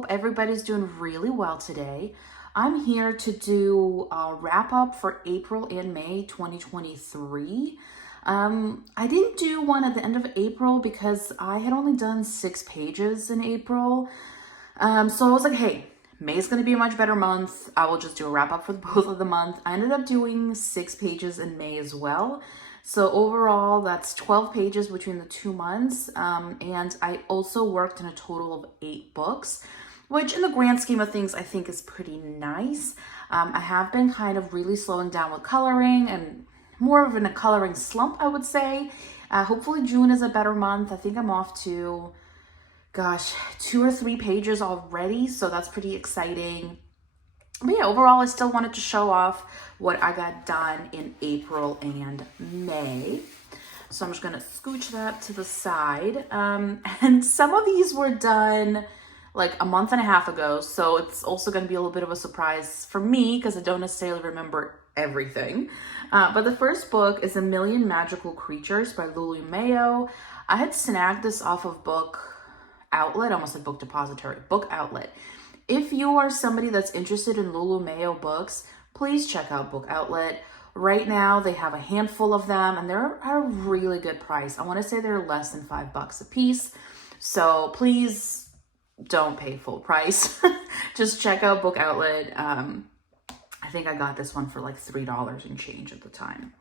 hope everybody's doing really well today. I'm here to do a wrap up for April and May 2023. I didn't do one at the end of April because I had only done 6 pages in April. So I was like, hey, May's going to be a much better month. I will just do a wrap up for both of the month. I ended up doing 6 pages in May as well. So overall, that's 12 pages between the 2 months. And I also worked in a total of 8 books, which in the grand scheme of things, I think is pretty nice. I have been kind of really slowing down with coloring and more of in a coloring slump, I would say. Hopefully June is a better month. I think I'm off to, 2 or 3 pages already. So that's pretty exciting. But yeah, overall, I still wanted to show off what I got done in April and May. So I'm just going to scooch that to the side. And some of these were done like a month and a half ago. So it's also going to be a little bit of a surprise for me because I don't necessarily remember everything. But the first book is A Million Magical Creatures by Lulu Mayo. I had snagged this off of Book Outlet, almost like Book Depository, Book Outlet. If you are somebody that's interested in Lulu Mayo books, please check out Book Outlet. Right now, they have a handful of them, and they're at a really good price. I want to say they're less than $5 a piece. So please don't pay full price. Just check out Book Outlet. I think I got this one for like $3 and change at the time.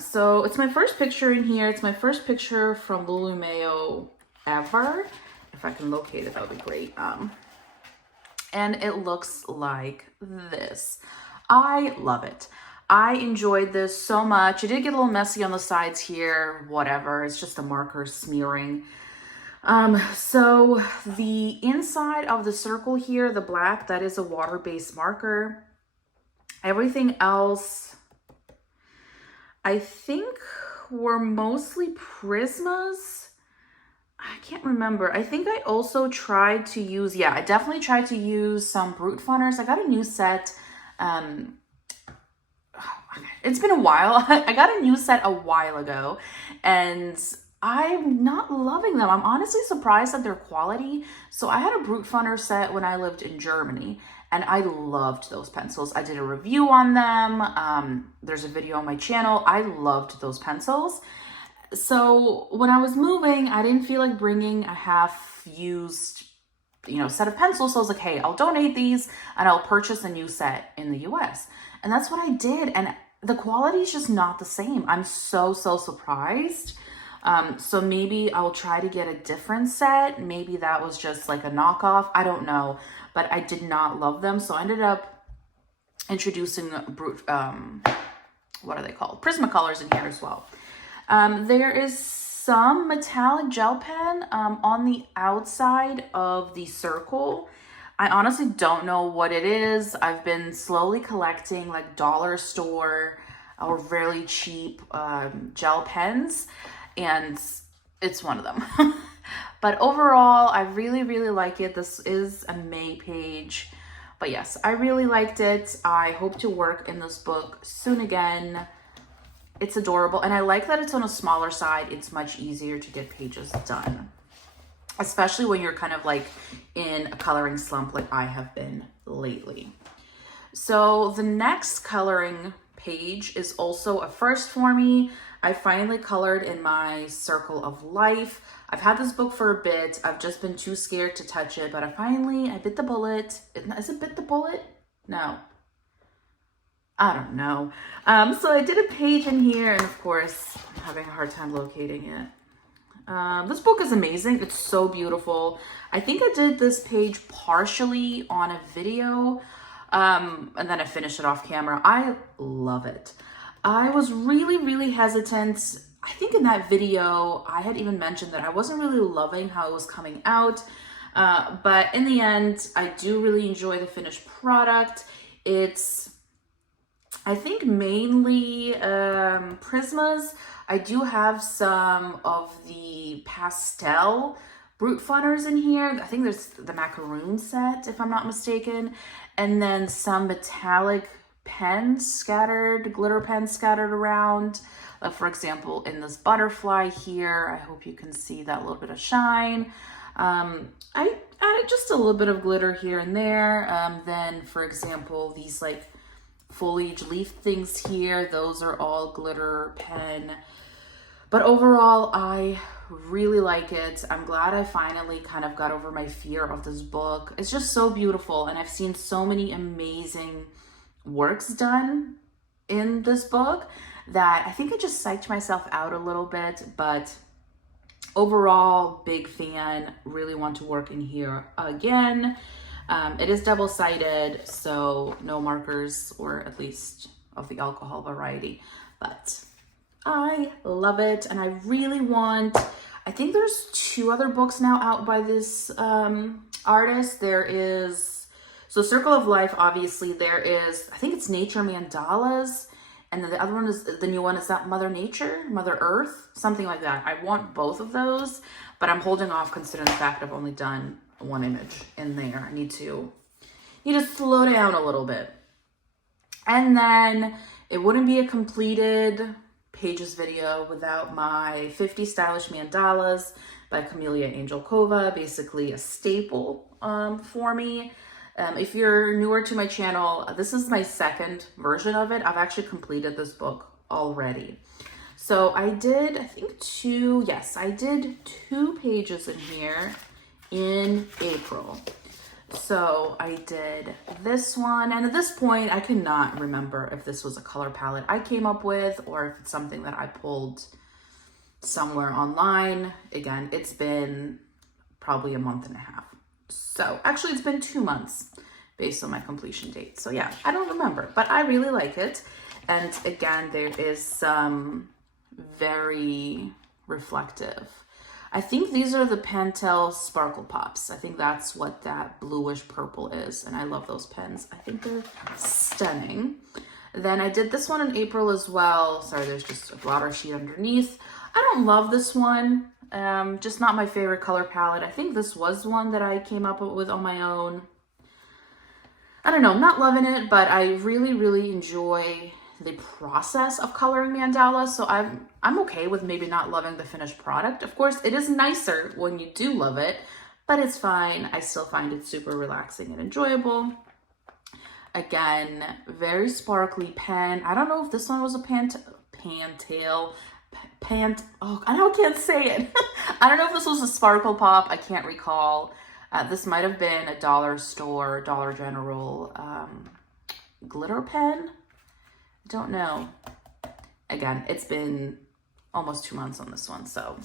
So it's my first picture in here. It's my first picture from Lulu Mayo ever. If I can locate it, that would be great. And it looks like this. I love it. I enjoyed this so much. It did get a little messy on the sides here, whatever. It's just a marker smearing. So the inside of the circle here, the black, that is a water-based marker. Everything else, I think, were mostly Prismas. I can't remember. I think I also tried to use, I definitely tried to use some Brute Funners. I got a new set. It's been a while. I got a new set a while ago and I'm not loving them. I'm honestly surprised at their quality. So I had a Brute Funner set when I lived in Germany and I loved those pencils. I did a review on them. There's a video on my channel. I loved those pencils. So when I was moving, I didn't feel like bringing a half-used, set of pencils. So I was like, hey, I'll donate these and I'll purchase a new set in the US. And that's what I did. And the quality is just not the same. I'm so surprised. So maybe I'll try to get a different set. Maybe that was just like a knockoff. I don't know. But I did not love them. So I ended up introducing what are they called? Prismacolors in here as well. There is some metallic gel pen on the outside of the circle. I honestly don't know what it is. I've been slowly collecting like dollar store or really cheap gel pens, and it's one of them. But overall, I really like it. This is a May page. But yes, I really liked it. I hope to work in this book soon again. It's adorable. And I like that it's on a smaller side. It's much easier to get pages done, especially when you're kind of like in a coloring slump like I have been lately. So the next coloring page is also a first for me. I finally colored in my Circle of Life. I've had this book for a bit. I've just been too scared to touch it, but I bit the bullet. Is it bit the bullet? No. I don't know. So I did a page in here, and of course, I'm having a hard time locating it. This book is amazing. It's so beautiful. I think I did this page partially on a video, and then I finished it off camera. I love it. I was really hesitant. I think in that video, I had even mentioned that I wasn't really loving how it was coming out. But in the end, I do really enjoy the finished product. It's, I think, mainly Prismas. I do have some of the pastel Brute Funners in here. I think there's the macaroon set, if I'm not mistaken. And then some metallic pens scattered, glitter pens scattered around. For example, in this butterfly here, I hope you can see that little bit of shine. I added just a little bit of glitter here and there. Then, for example, these like foliage leaf things here, those are all glitter pen. But overall, I really like it. I'm glad I finally kind of got over my fear of this book. It's just so beautiful, and I've seen so many amazing works done in this book that I think I just psyched myself out a little bit, but overall, big fan, really want to work in here again. It is double-sided, so no markers, or at least of the alcohol variety, but I love it, and I really want, I think there's 2 other books now out by this artist. There is, so Circle of Life, obviously, there is, I think it's Nature Mandalas, and then the other one is, the new one is that Mother Nature, Mother Earth, something like that. I want both of those, but I'm holding off considering the fact I've only done 1 image in there. I need to slow down a little bit. And then it wouldn't be a completed pages video without my 50 Stylish Mandalas by Camelia Angelkova, basically a staple for me. If you're newer to my channel, this is my 2nd version of it. I've actually completed this book already. So I did, I think 2, yes, I did 2 pages in here in April. So I did this one, and at this point I cannot remember if this was a color palette I came up with or if it's something that I pulled somewhere online. Again, it's been probably a month and a half. So actually it's been 2 months based on my completion date. So yeah, I don't remember, but I really like it. And again, there is some very reflective. I think these are the Pentel Sparkle Pops. I think that's what that bluish purple is. And I love those pens. I think they're stunning. Then I did this one in April as well. Sorry, there's just a blotter sheet underneath. I don't love this one. Just not my favorite color palette. I think this was one that I came up with on my own. I don't know, I'm not loving it, but I really, really enjoy the process of coloring mandalas. So I'm okay with maybe not loving the finished product. Of course, it is nicer when you do love it, but it's fine. I still find it super relaxing and enjoyable. Again, very sparkly pen. I don't know if this one was a Pentel. Oh, I can't say it. I don't know if this was a Sparkle Pop. I can't recall. This might have been a dollar store, Dollar General glitter pen. Don't know. Again, it's been almost 2 months on this one, so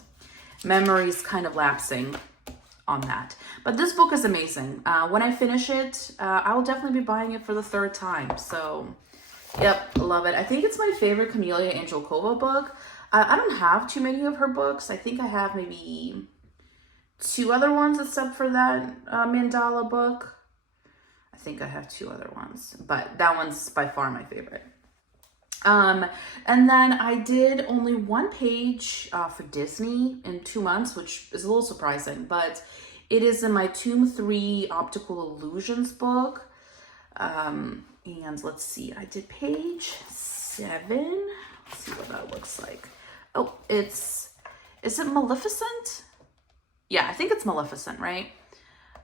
memory's kind of lapsing on that. But this book is amazing. When I finish it, I will definitely be buying it for the 3rd time. So, yep, love it. I think it's my favorite Camelia Angelkova book. I don't have too many of her books. I think I have maybe 2 other ones except for that mandala book. I think I have 2 other ones, but that one's by far my favorite. And then I did only 1 page for Disney in 2 months, which is a little surprising, but it is in my Tomb 3 Optical Illusions book. And let's see, I did page 7. Let's see what that looks like. Oh, is it Maleficent? Yeah, I think it's Maleficent, right?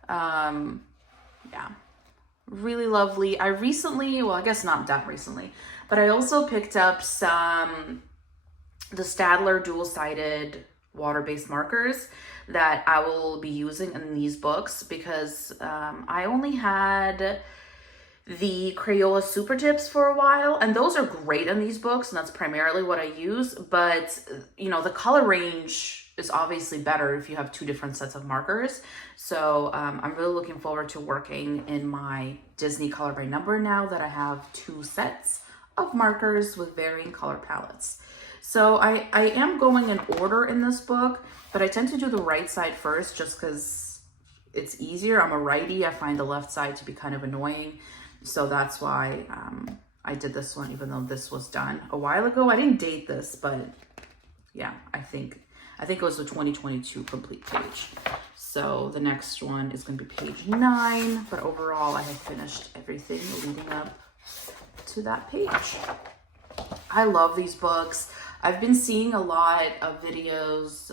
Yeah, really lovely. I recently, well, I guess not that recently, but I also picked up the Staedtler dual-sided water-based markers that I will be using in these books because I only had the Crayola Super Tips for a while, and those are great in these books, and that's primarily what I use, but, you know, the color range is obviously better if you have 2 different sets of markers. So I'm really looking forward to working in my Disney Color by Number now that I have 2 sets of markers with varying color palettes. So I am going in order in this book, but I tend to do the right side first just because it's easier. I'm a righty. I find the left side to be kind of annoying. So that's why I did this one, even though this was done a while ago. I didn't date this, but yeah, I think it was the 2022 complete page. So the next one is going to be page 9, but overall I have finished everything leading up to that page. I love these books. I've been seeing a lot of videos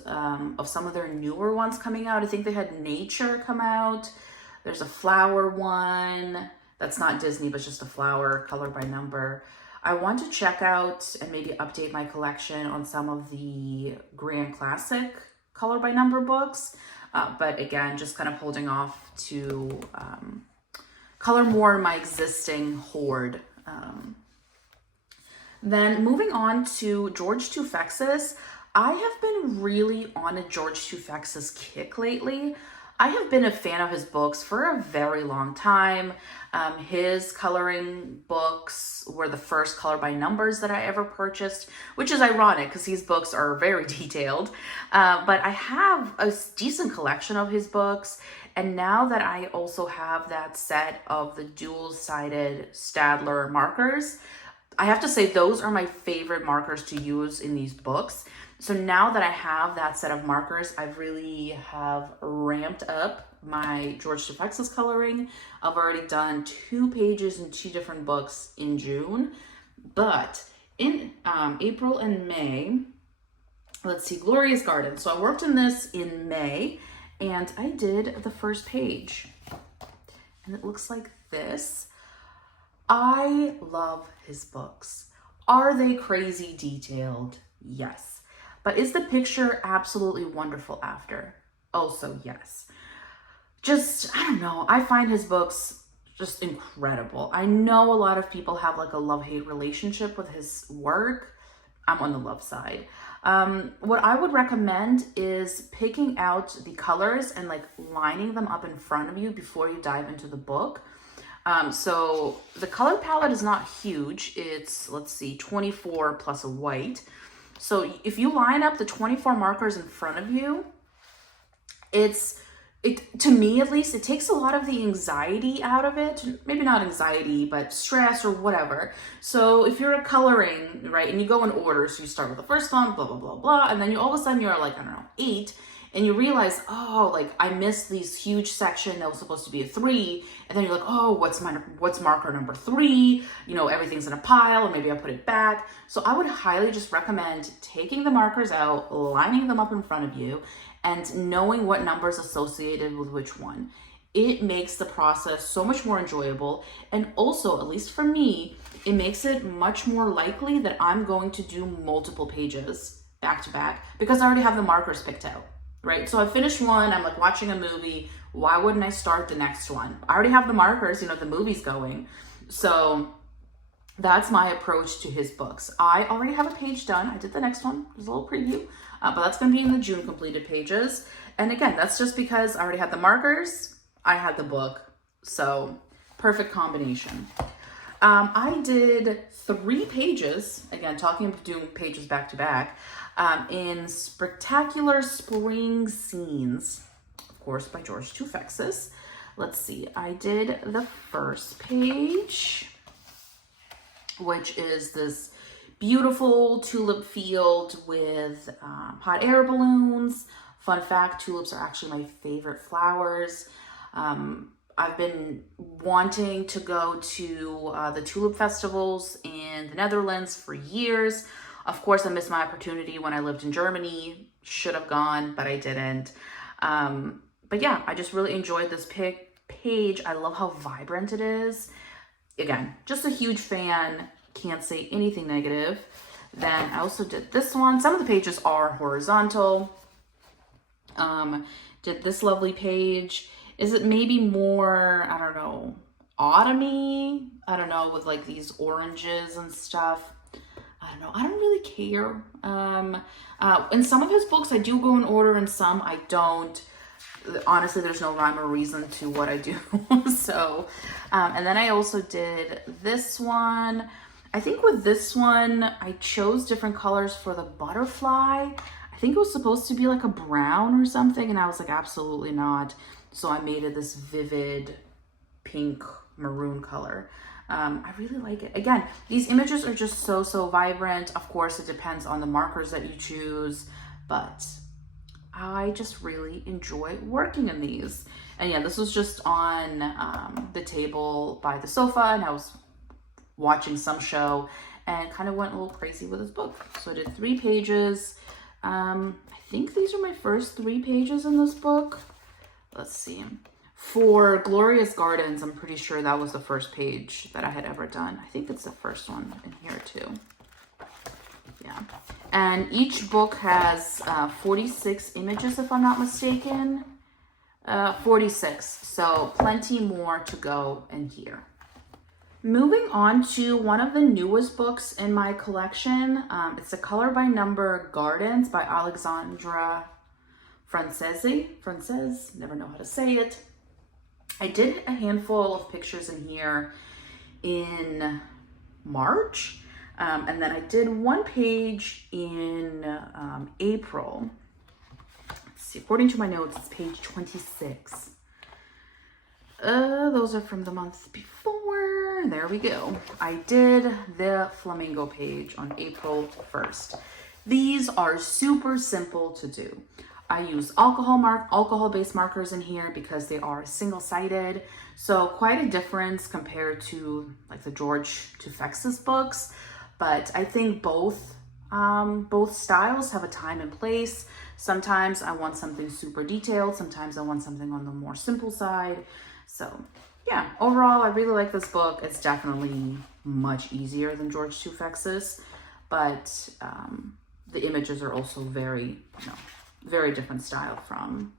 of some of their newer ones coming out. I think they had Nature come out. There's a flower one. That's not Disney, but just a flower, color by number. I want to check out and maybe update my collection on some of the Grand Classic color by number books. But again, just kind of holding off to color more in my existing hoard. Then moving on to George Tufexis. I have been really on a George Tufexis kick lately. I have been a fan of his books for a very long time. His coloring books were the first color by numbers that I ever purchased, which is ironic because these books are very detailed. But I have a decent collection of his books. And now that I also have that set of the dual-sided Staedtler markers, I have to say those are my favorite markers to use in these books. So now that I have that set of markers, I really have ramped up my George Tufexis coloring. I've already done 2 pages in 2 different books in June. But in April and May, let's see, Glorias Garden. So I worked in this in May and I did the first page. And it looks like this. I love his books. Are they crazy detailed? Yes. But is the picture absolutely wonderful after? Also, yes. Just, I don't know. I find his books just incredible. I know a lot of people have like a love-hate relationship with his work. I'm on the love side. What I would recommend is picking out the colors and like lining them up in front of you before you dive into the book. So the color palette is not huge. It's, let's see, 24 plus a white. So if you line up the 24 markers in front of you, to me at least, it takes a lot of the anxiety out of it. Maybe not anxiety, but stress or whatever. So if you're coloring, right, and you go in order, so you start with the first one, blah, blah, blah, blah, and then you all of a sudden you're like, I don't know, 8, and you realize, oh, like I missed this huge section that was supposed to be a 3, and then you're like, oh, what's marker number 3? You know, everything's in a pile, and maybe I put it back. So I would highly just recommend taking the markers out, lining them up in front of you, and knowing what number is associated with which one. It makes the process so much more enjoyable, and also, at least for me, it makes it much more likely that I'm going to do multiple pages back to back because I already have the markers picked out. Right? So I finished one, I'm like watching a movie. Why wouldn't I start the next one? I already have the markers, you know, the movie's going. So that's my approach to his books. I already have a page done. I did the next one. There's a little preview, but that's going to be in the June completed pages. And again, that's just because I already had the markers. I had the book. So perfect combination. I did 3 pages, again, doing pages back to back, in Spectacular Spring Scenes, of course, by George Tufexis. Let's see, I did the first page, which is this beautiful tulip field with hot air balloons. Fun fact, tulips are actually my favorite flowers. I've been wanting to go to the tulip festivals in the Netherlands for years. Of course, I missed my opportunity when I lived in Germany. Should have gone, but I didn't. But yeah, I just really enjoyed this page. I love how vibrant it is. Again, just a huge fan. Can't say anything negative. Then I also did this one. Some of the pages are horizontal. Did this lovely page. Is it maybe more, I don't know, autumny? I don't know, with like these oranges and stuff. I don't know. I don't really care. In some of his books, I do go in order, and some I don't. Honestly, there's no rhyme or reason to what I do. So, and then I also did this one. I think with this one, I chose different colors for the butterfly. I think it was supposed to be like a brown or something, and I was like, absolutely not. So I made it this vivid pink maroon color. I really like it. Again, these images are just so vibrant. Of course, it depends on the markers that you choose, but I just really enjoy working in these. And yeah, this was just on the table by the sofa, and I was watching some show, and kind of went a little crazy with this book. So I did 3 pages. I think these are my first 3 pages in this book. Let's see. For Glorias Gardens, I'm pretty sure that was the first page that I had ever done. I think it's the first one in here too. Yeah. And each book has 46 images, if I'm not mistaken. 46. So plenty more to go in here. Moving on to one of the newest books in my collection. It's a color by number Gardens by Alexandra Frances, never know how to say it. I did a handful of pictures in here in March, and then I did 1 page in April. Let's see, according to my notes, it's page 26. Those are from the month before. There we go. I did the flamingo page on April 1st. These are super simple to do. I use alcohol-based markers in here because they are single-sided. So quite a difference compared to like the George Tufexis books. But I think both styles have a time and place. Sometimes I want something super detailed. Sometimes I want something on the more simple side. So yeah, overall, I really like this book. It's definitely much easier than George Tufexis, but the images are also very different style from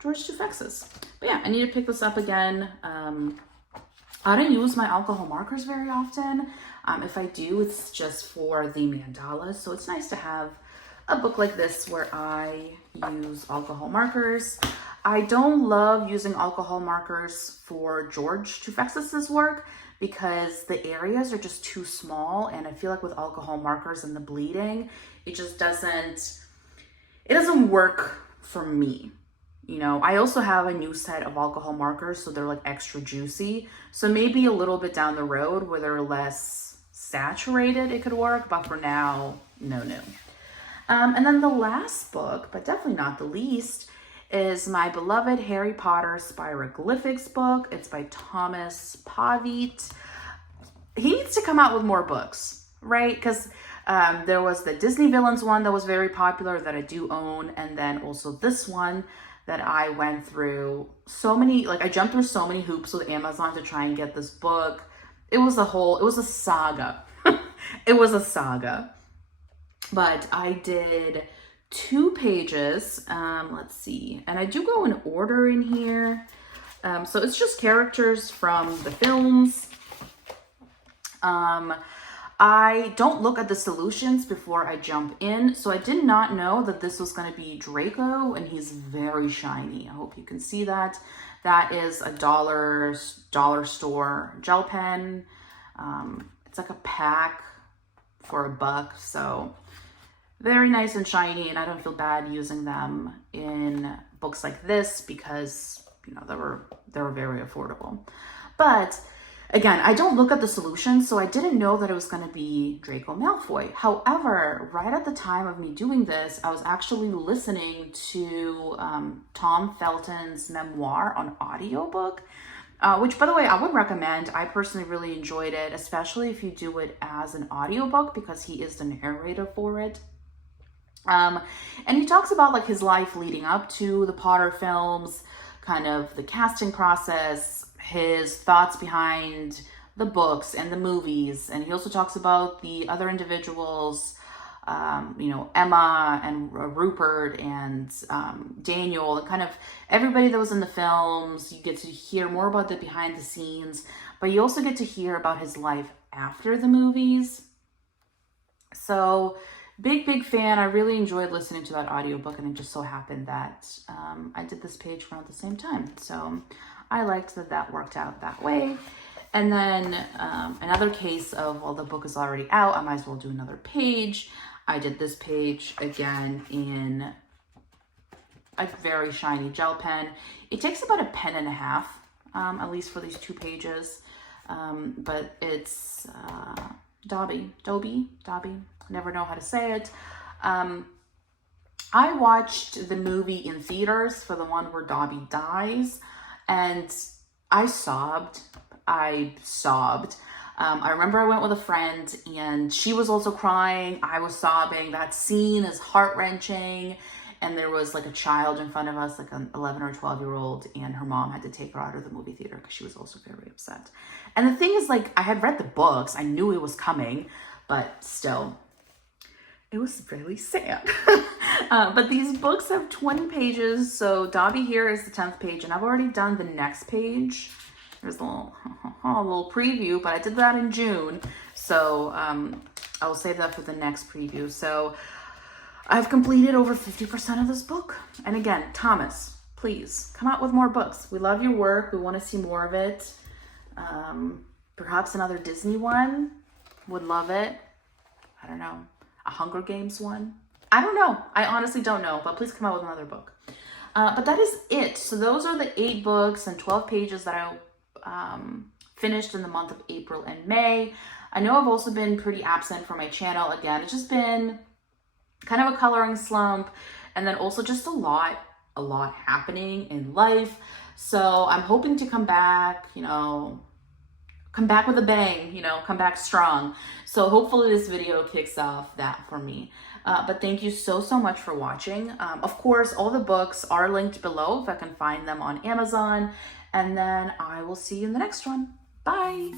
George Tufexis. But yeah, I need to pick this up again. I don't use my alcohol markers very often. If I do, it's just for the mandalas. So it's nice to have a book like this where I use alcohol markers. I don't love using alcohol markers for George Tufexis's work because the areas are just too small, and I feel like with alcohol markers and the bleeding, it just doesn't work for me. You know, I also have a new set of alcohol markers, so they're like extra juicy. So maybe a little bit down the road where they're less saturated, it could work, but for now, no. And then the last book, but definitely not the least, is my beloved Harry Potter Spiroglyphics book. It's by Thomas Pavitt. He needs to come out with more books, right? Because there was the Disney Villains one that was very popular that I do own, and then also this one that I went through I jumped through so many hoops with Amazon to try and get this book. It was a saga. It was a saga. But I did 2 pages, let's see, and I do go in order in here. So it's just characters from the films. I don't look at the solutions before I jump in. So I did not know that this was going to be Draco, and he's very shiny. I hope you can see that. That is a dollar store gel pen. It's like a pack for $1, so very nice and shiny, and I don't feel bad using them in books like this because, you know, they were very affordable. But again, I don't look at the solutions, so I didn't know that it was going to be Draco Malfoy. However, right at the time of me doing this, I was actually listening to Tom Felton's memoir on audiobook, which, by the way, I would recommend. I personally really enjoyed it, especially if you do it as an audiobook because he is the narrator for it. And he talks about like his life leading up to the Potter films, kind of the casting process, his thoughts behind the books and the movies. And he also talks about the other individuals, you know, Emma and Rupert and Daniel, and kind of everybody that was in the films. You get to hear more about the behind the scenes, but you also get to hear about his life after the movies. So big fan. I really enjoyed listening to that audiobook, and it just so happened that I did this page around the same time. So I liked that worked out that way. And then another case of, well, the book is already out, I might as well do another page. I did this page again in a very shiny gel pen. It takes about 1.5 pens, at least for these 2 pages. But it's Dobby, never know how to say it. I watched the movie in theaters for the one where Dobby dies, and I sobbed. I remember I went with a friend and she was also crying. I was sobbing. That scene is heart-wrenching. And there was like a child in front of us, like an 11 or 12-year-old, and her mom had to take her out of the movie theater because she was also very upset. And the thing is, like, I had read the books. I knew it was coming, but still, it was really sad. But these books have 20 pages. So Dobby here is the 10th page, and I've already done the next page. There's a little preview, but I did that in June. So I will save that for the next preview. So I've completed over 50% of this book. And again, Thomas, please come out with more books. We love your work. We want to see more of it. Perhaps another Disney one. Would love it. I don't know. A Hunger Games one. I don't know. I honestly don't know. But please come out with another book. But that is it. So those are the 8 books and 12 pages that I finished in the month of April and May. I know I've also been pretty absent from my channel. Again, it's just been kind of a coloring slump, and then also just a lot happening in life. So I'm hoping to come back, come back with a bang, come back strong. So hopefully this video kicks off that for me. But thank you so much for watching. Of course, all the books are linked below if I can find them on Amazon. And then I will see you in the next one. Bye.